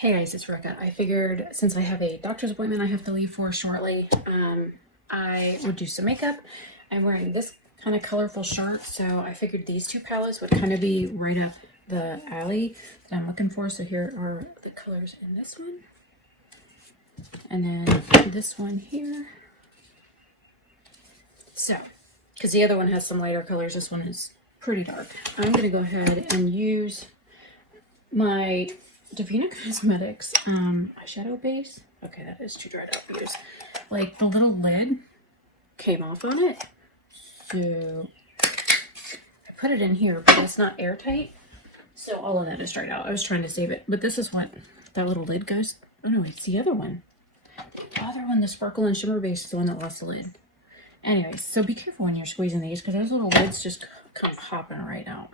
Hey guys, it's Rebecca. I figured since I have a doctor's appointment I have to leave for shortly, I would do some makeup. I'm wearing this kind of colorful shirt, so I figured these two palettes would kind of be right up the alley that I'm looking for. So here are the colors in this one. And then this one here. So, because the other one has some lighter colors, this one is pretty dark. I'm going to go ahead and use my Davina Cosmetics eyeshadow base. Okay, that is too dried out to use. Like the little lid came off on it, so I put it in here, but it's not airtight, so all of that is dried out. I was trying to save it, but this is what that little lid goes. Oh no, it's the other one. The other one, the sparkle and shimmer base, is the one that lost the lid. Anyways, so be careful when you're squeezing these because those little lids just come popping right out.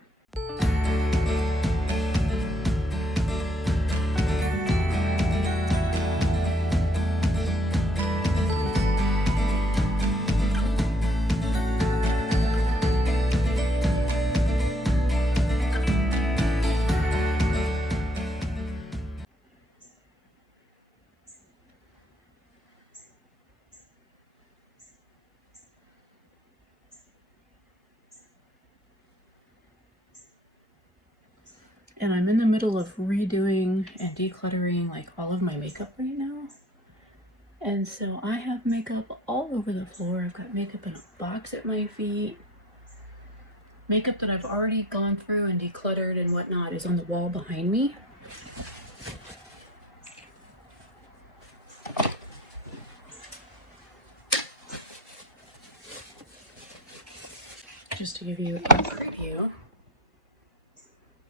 And I'm in the middle of redoing and decluttering like all of my makeup right now. And so I have makeup all over the floor. I've got makeup in a box at my feet. Makeup that I've already gone through and decluttered and whatnot is on the wall behind me. Just to give you a preview.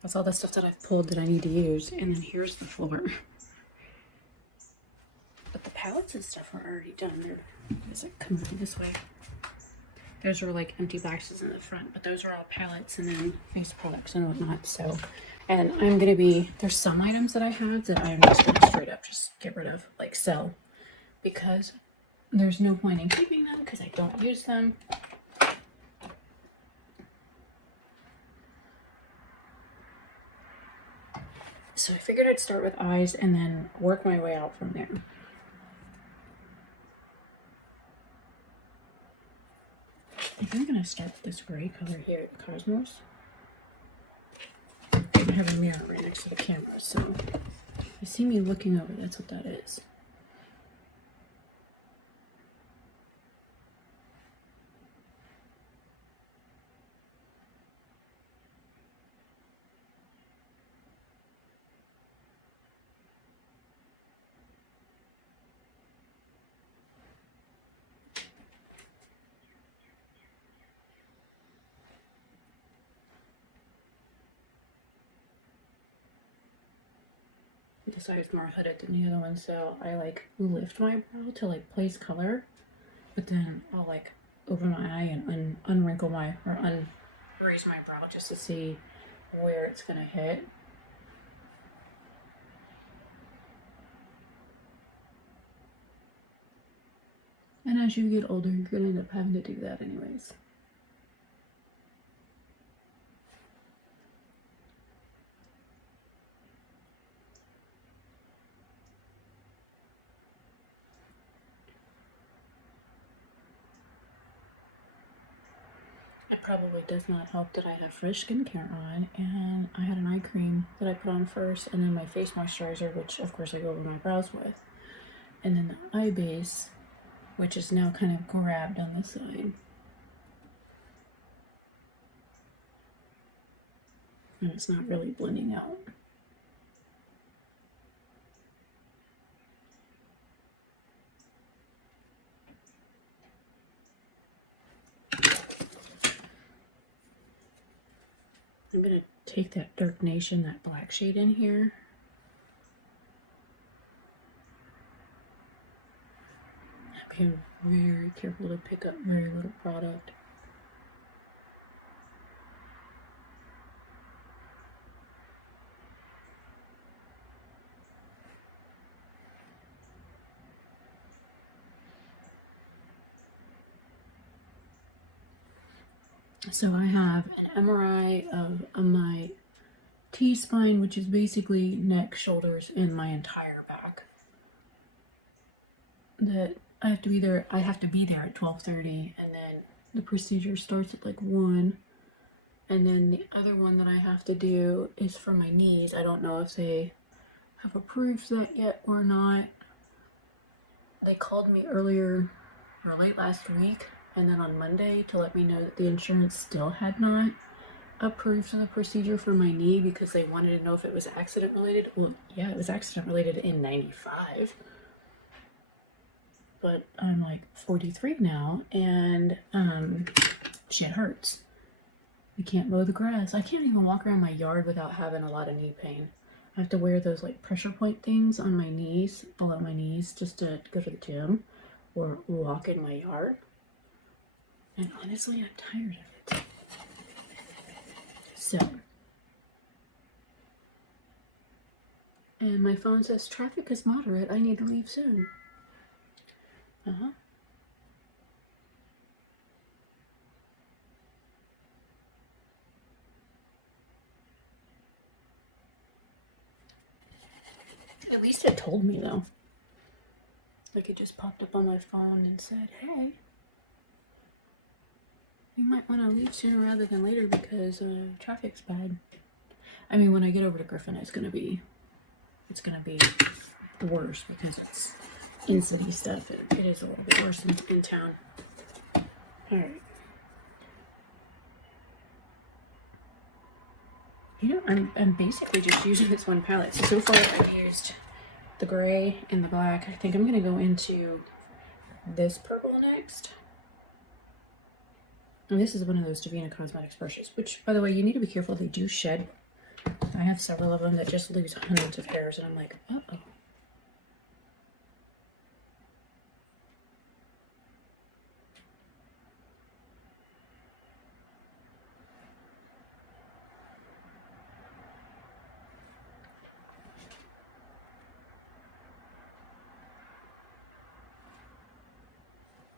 That's all the stuff that I've pulled that I need to use. And then here's the floor. But the palettes and stuff are already done. Is it coming this way? Those are like empty boxes in the front, but those are all palettes and then face products and whatnot. So, and I'm going to be, there's some items that I have that I'm just going to straight up just get rid of, like sell, because there's no point in keeping them because I don't use them. So I figured I'd start with eyes and then work my way out from there. I think I'm going to start with this gray color here, Cosmos. I have a mirror right next to the camera, so you see me looking over, that's what that is. This eye is more hooded than the other one, so I like lift my brow to like place color, but then I'll like open my eye and unwrinkle my, or unraise my brow just to see where it's gonna hit. And as you get older, you're gonna end up having to do that anyways. It probably does not help that I have fresh skincare on, and I had an eye cream that I put on first, and then my face moisturizer, which of course I go over my brows with, and then the eye base, which is now kind of grabbed on the side. And it's not really blending out. I'm going to take that Dark Nation, that black shade in here. I'm being very careful to pick up very little product. So I have an MRI of my T-spine, which is basically neck, shoulders, and my entire back. That I have to be there. I have to be there at 12:30, and then the procedure starts at like 1. And then the other one that I have to do is for my knees. I don't know if they have approved that yet or not. They called me earlier or late last week, and then on Monday to let me know that the insurance still had not approved the procedure for my knee because they wanted to know if it was accident related. Well, yeah, it was accident related in 95. But I'm like 43 now, and shit hurts. I can't mow the grass. I can't even walk around my yard without having a lot of knee pain. I have to wear those like pressure point things on my knees, below my knees, just to go to the gym or walk in my yard. And honestly, I'm tired of it. So, and my phone says traffic is moderate. I need to leave soon. At least it told me though. Like it just popped up on my phone and said, hey, you might want to leave sooner rather than later because traffic's bad. I mean, when I get over to Griffin, it's gonna be worse because it's in city stuff. It is a little bit worse in town. All right. You know, I'm basically just using this one palette. So far I've used the gray and the black. I think I'm gonna go into this purple next. And this is one of those Davina Cosmetics brushes, which, by the way, you need to be careful. They do shed. I have several of them that just lose hundreds of hairs, and I'm like, uh-oh.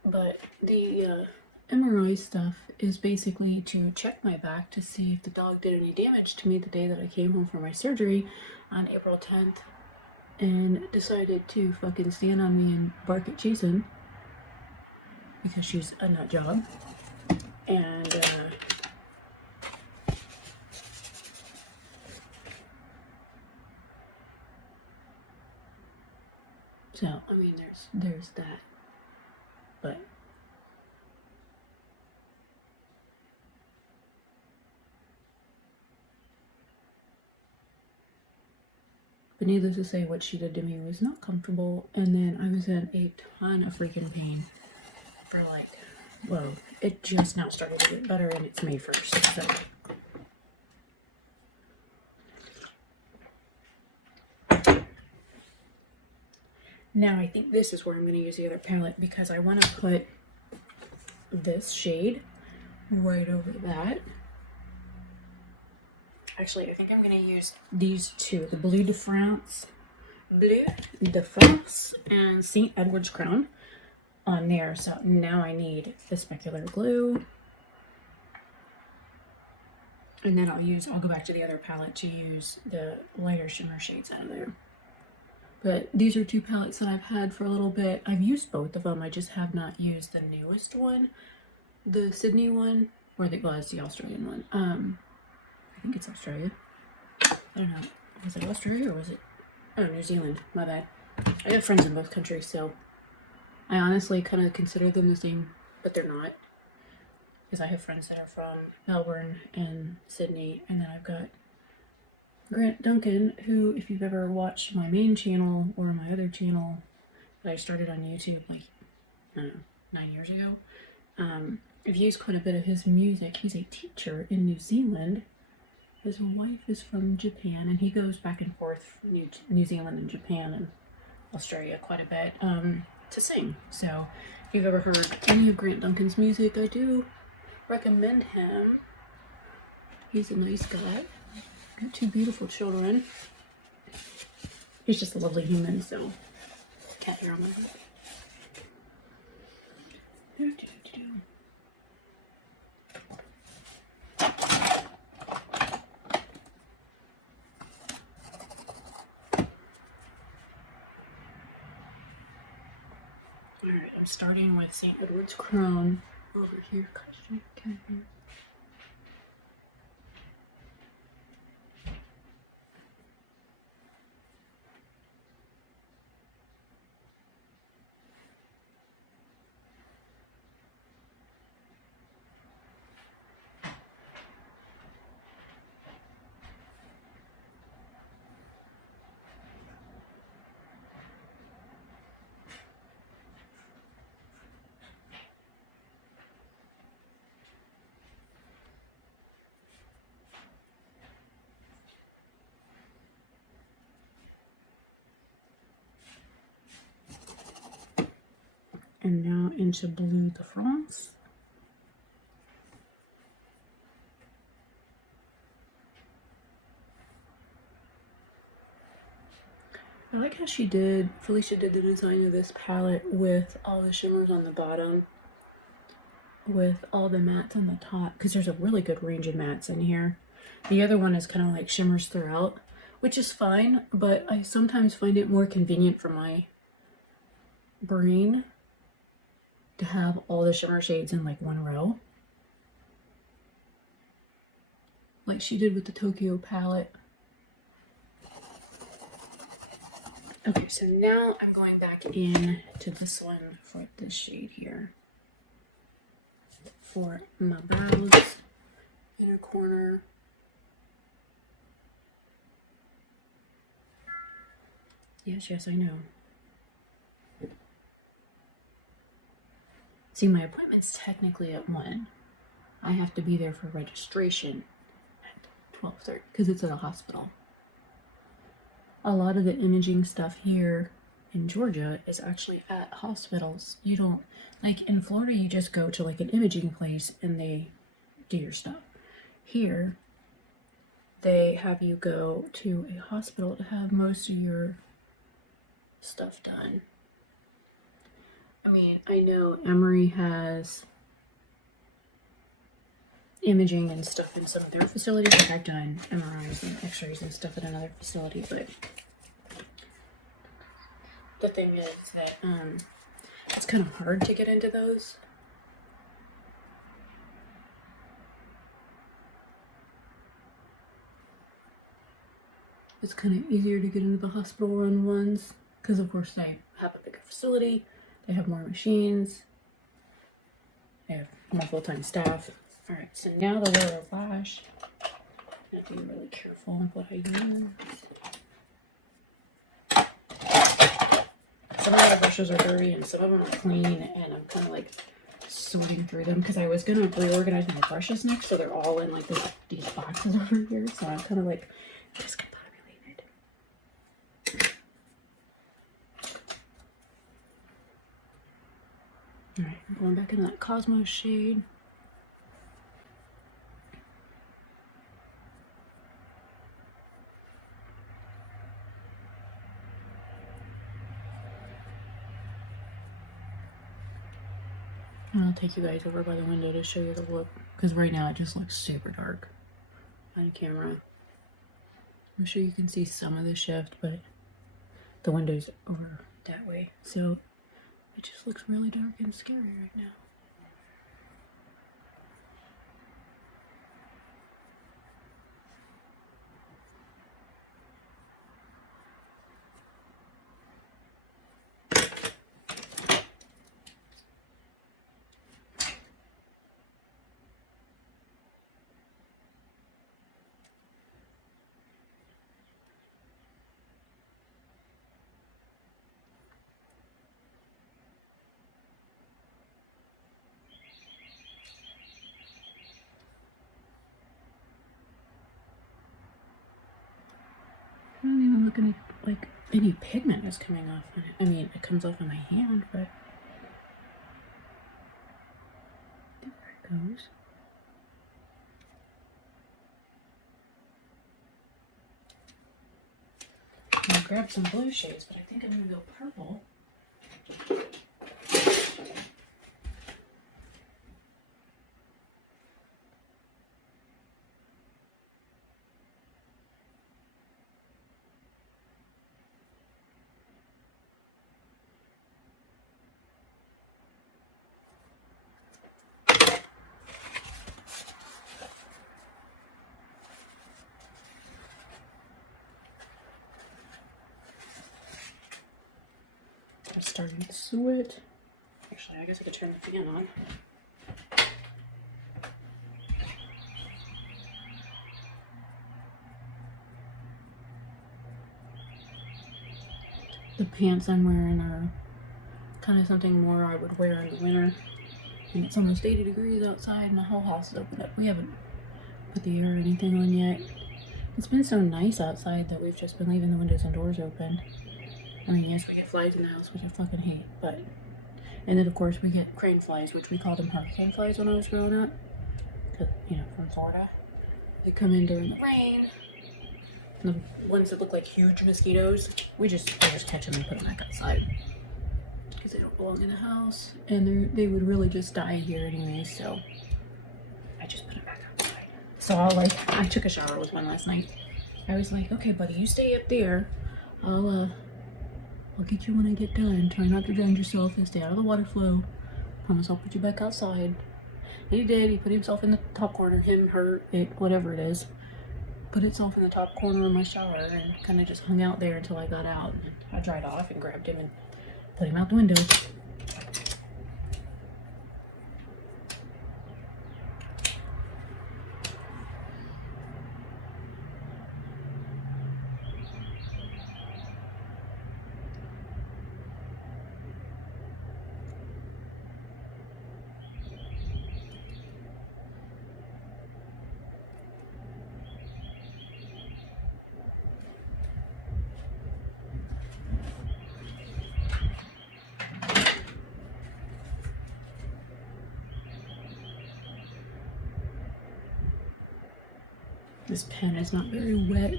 But the MRI stuff is basically to check my back to see if the dog did any damage to me the day that I came home from my surgery on April 10th and decided to fucking stand on me and bark at Jason because she's a nut job. And so, I mean, there's that. But needless to say, what she did to me was not comfortable, and then I was in a ton of freaking pain for like, well, it just now started to get better, and it's May 1st, so. Now I think this is where I'm going to use the other palette because I want to put this shade right over that. Actually, I think I'm going to use these two, the Bleu de France and St. Edward's Crown on there. So now I need the specular glue. And then I'll go back to the other palette to use the lighter shimmer shades out of there. But these are two palettes that I've had for a little bit. I've used both of them. I just have not used the newest one, the Sydney one, or it's the Australian one. I think it's Australia. I don't know. Was it Australia or was it? Oh, New Zealand. My bad. I have friends in both countries, so I honestly kind of consider them the same, but they're not. Because I have friends that are from Melbourne and Sydney, and then I've got Grant Duncan, who, if you've ever watched my main channel or my other channel that I started on YouTube, like, I don't know, 9 years ago, I've used quite a bit of his music. He's a teacher in New Zealand. His wife is from Japan, and he goes back and forth from New Zealand and Japan and Australia quite a bit to sing. So if you've ever heard any of Grant Duncan's music, I do recommend him. He's a nice guy. Got 2 beautiful children. He's just a lovely human, so cat hair on my head. Alright, I'm starting with St. Edward's Crown over here. Okay. And now into Bleu de France. I like how Felicia did the design of this palette with all the shimmers on the bottom, with all the mattes on the top, because there's a really good range of mattes in here. The other one is kind of like shimmers throughout, which is fine, but I sometimes find it more convenient for my brain to have all the shimmer shades in like one row, like she did with the Tokyo palette. Okay, so now I'm going back in to this one for this shade here. For my brows, inner corner. Yes, I know. See, my appointment's technically at 1. I have to be there for registration at 12:30 because it's at a hospital. A lot of the imaging stuff here in Georgia is actually at hospitals. You don't, like in Florida, you just go to like an imaging place and they do your stuff. Here, they have you go to a hospital to have most of your stuff done. I mean, I know Emory has imaging and stuff in some of their facilities. Like I've done MRIs and x-rays and stuff at another facility, but the thing is that it's kind of hard to get into those. It's kind of easier to get into the hospital run ones because of course they have a bigger facility, they have more machines, they have more full-time staff. All right, so now the lower lash. I have to be really careful with what I use. Some of my brushes are dirty and some of them are clean, and I'm kind of like sorting through them because I was gonna reorganize my brushes next, so they're all in like these boxes over here. So I'm kind of like discombobulated. All right, I'm going back in that Cosmos shade. And I'll take you guys over by the window to show you the look, because right now it just looks super dark on camera. I'm sure you can see some of the shift, but the window's over that way, so it just looks really dark and scary right now. I don't even look like any pigment is coming off on it. I mean, it comes off on my hand, but there it goes. I'll grab some blue shades, but I think I'm gonna go purple. I'm starting to sweat. Actually, I guess I could turn the fan on. The pants I'm wearing are kind of something more I would wear in the winter. And it's almost 80 degrees outside and the whole house is open up. We haven't put the air or anything on yet. It's been so nice outside that we've just been leaving the windows and doors open. I mean, yes, we get flies in the house, which I fucking hate, but... And then, of course, we get crane flies, which we called them hurricane flies when I was growing up. Cause, you know, from Florida. They come in during the rain. The ones that look like huge mosquitoes, I just catch them and put them back outside. Because they don't belong in the house. And they would really just die here anyway, so... I just put them back outside. So I took a shower with one last night. I was like, okay, buddy, you stay up there. I'll get you when I get done. Try not to drown yourself and stay out of the water flow. Promise I'll put you back outside. And he did. He put himself in the top corner. Him, her, it, whatever it is. Put itself in the top corner of my shower and kind of just hung out there until I got out. And I dried off and grabbed him and put him out the window. This pen is not very wet.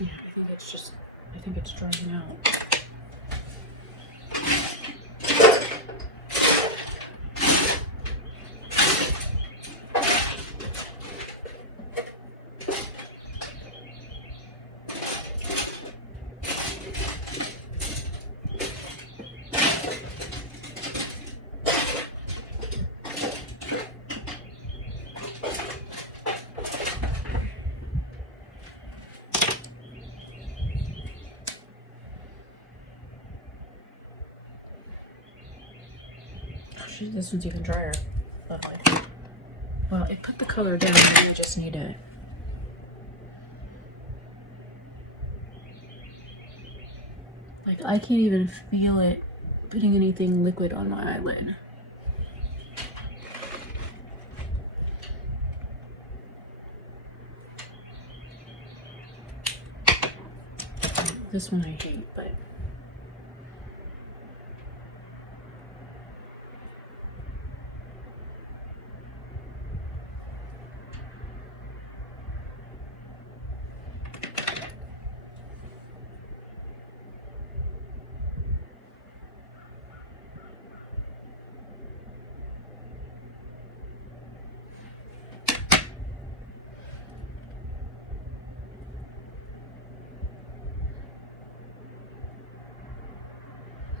Yeah, I think it's drying out. This one's even drier. Lovely. Well, it put the color down and I just need it. Like, I can't even feel it putting anything liquid on my eyelid. This one I hate, but...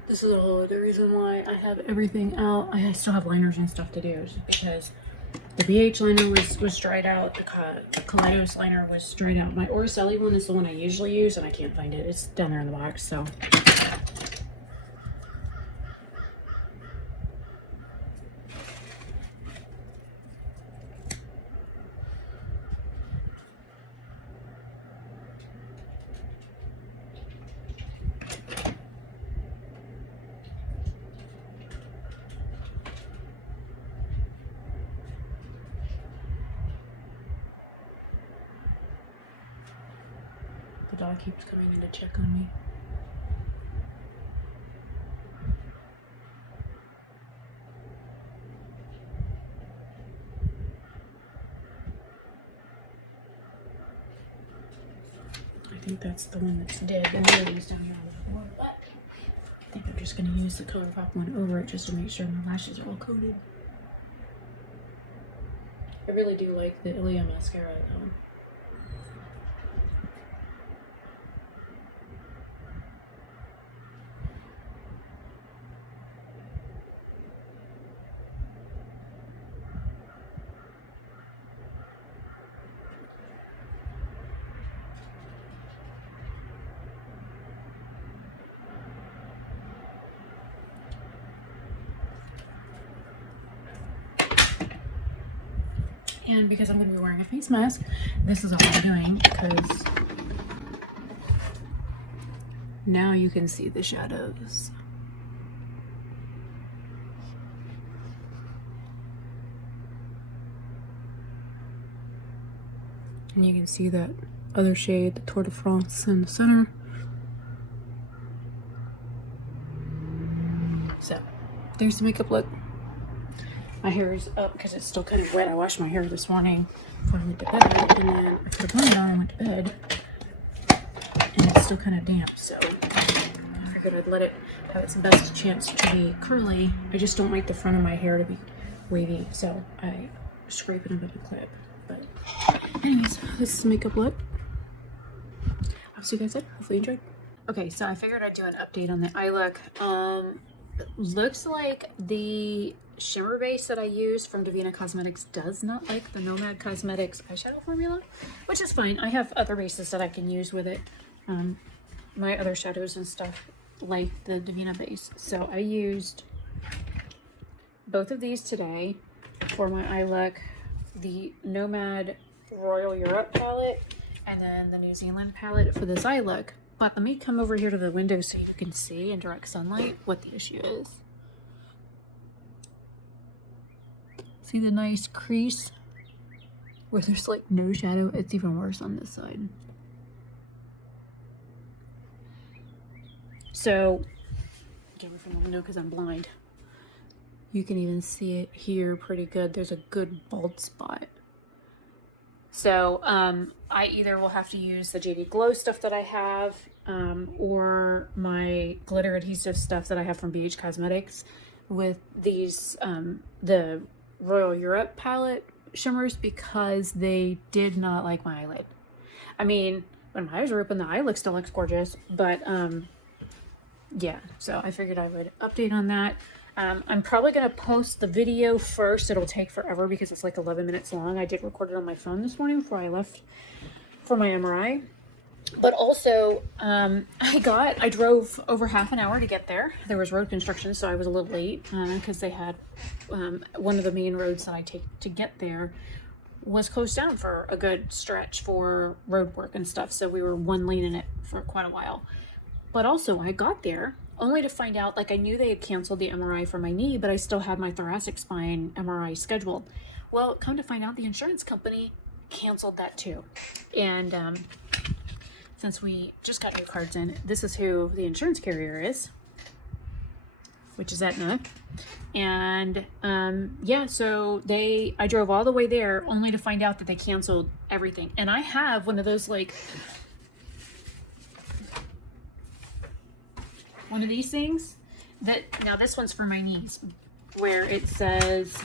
This is a whole other reason why I have everything out. I still have liners and stuff to do, because the BH liner was dried out. The Kaleidos liner was dried out. My Orselli one is the one I usually use, and I can't find it. It's down there in the box, so. The dog keeps coming in to check on me. I think that's the one that's dead. The lilies down here on the floor, but I think I'm just going to use the ColourPop one over it just to make sure my lashes are all coated. I really do like the Ilia mascara though. And because I'm going to be wearing a face mask, this is all I'm doing, because now you can see the shadows. And you can see that other shade, the Tour de France, in the center. So, there's the makeup look. My hair is up because it's still kind of wet. I washed my hair this morning before I went to bed, and then I put a bonnet on and went to bed. And it's still kind of damp, so I figured I'd let it have its best chance to be curly. I just don't like the front of my hair to be wavy, so I scrape it into the clip. But anyways, this is makeup look. I'll see you guys later. Hopefully you enjoyed. Okay, so I figured I'd do an update on the eye look. Looks like the shimmer base that I use from Divina Cosmetics does not like the Nomad Cosmetics eyeshadow formula, which is fine. I have other bases that I can use with it. My other shadows and stuff like the Divina base. So I used both of these today for my eye look. The Nomad Royal Europe palette and then the New Zealand palette for this eye look. But let me come over here to the window so you can see in direct sunlight what the issue is. See the nice crease where there's like no shadow? It's even worse on this side. So, get me from the window because I'm blind. You can even see it here pretty good. There's a good bald spot. So I either will have to use the JD Glow stuff that I have or my glitter adhesive stuff that I have from BH Cosmetics with these, the Royal Europe palette shimmers, because they did not like my eyelid. I mean, when my eyes are open, the eye look still looks gorgeous, but yeah, so I figured I would update on that. I'm probably going to post the video first. It'll take forever because it's like 11 minutes long. I did record it on my phone this morning before I left for my MRI. But also, I drove over half an hour to get there. There was road construction, so I was a little late because they had one of the main roads that I take to get there was closed down for a good stretch for road work and stuff. So we were one lane in it for quite a while. But also, I got there only to find out, like, I knew they had canceled the MRI for my knee, but I still had my thoracic spine MRI scheduled. Well, come to find out, the insurance company canceled that too. And since we just got new cards in, this is who the insurance carrier is, which is Aetna. And yeah, so I drove all the way there only to find out that they canceled everything. And I have one of those, like, one of these things that, now this one's for my knees, where it says,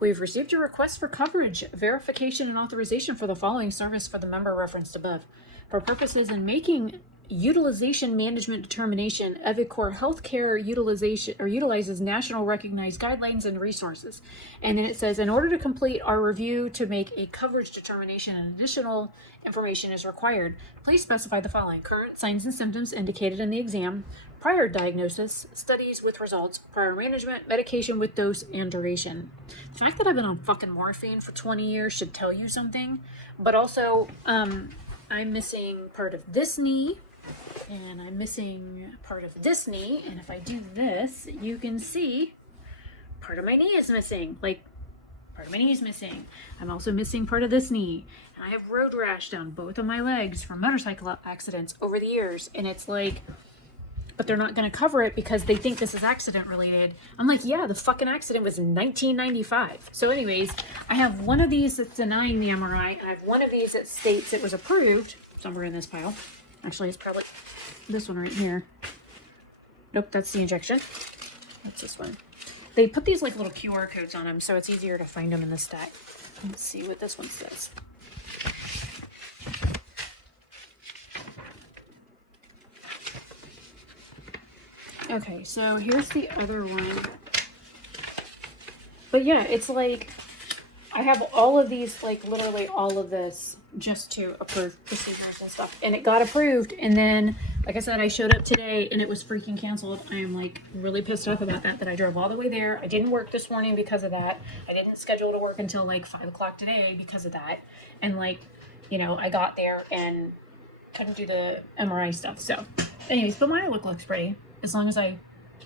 we've received your request for coverage, verification, and authorization for the following service for the member referenced above. For purposes in making utilization management determination, Evicor Healthcare utilizes national recognized guidelines and resources. And then it says, in order to complete our review to make a coverage determination, and additional information is required. Please specify the following: current signs and symptoms indicated in the exam, prior diagnosis, studies with results, prior management, medication with dose and duration. The fact that I've been on fucking morphine for 20 years should tell you something. But also, I'm missing part of this knee, and I'm missing part of this knee, and if I do this, you can see part of my knee is missing. Like, part of my knee is missing. I'm also missing part of this knee. And I have road rash down both of my legs from motorcycle accidents over the years, and it's like, but they're not going to cover it because they think this is accident related. I'm like, yeah, the fucking accident was in 1995. So anyways, I have one of these that's denying the MRI, and I have one of these that states it was approved somewhere in this pile. Actually, it's probably this one right here. Nope, that's the injection. That's this one. They put these like little QR codes on them, so it's easier to find them in the stack. Let's see what this one says. Okay, so here's the other one. But yeah, it's like, I have all of these, like literally all of this just to approve procedures and stuff. And it got approved. And then Like I said, I showed up today and it was freaking canceled. I am like really pissed off about that I drove all the way there. I didn't work this morning because of that. I didn't schedule to work until like 5 o'clock today because of that. And like, you know, I got there and couldn't do the MRI stuff. So anyways, but my look looks pretty as long as I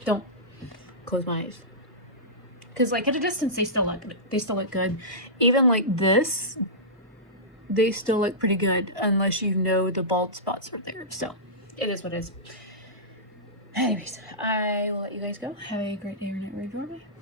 don't close my eyes. Because like at a distance, they still look good. Even like this, they still look pretty good unless you know the bald spots are there. So it is what it is. Anyways, I will let you guys go. Have a great day or night wherever you are.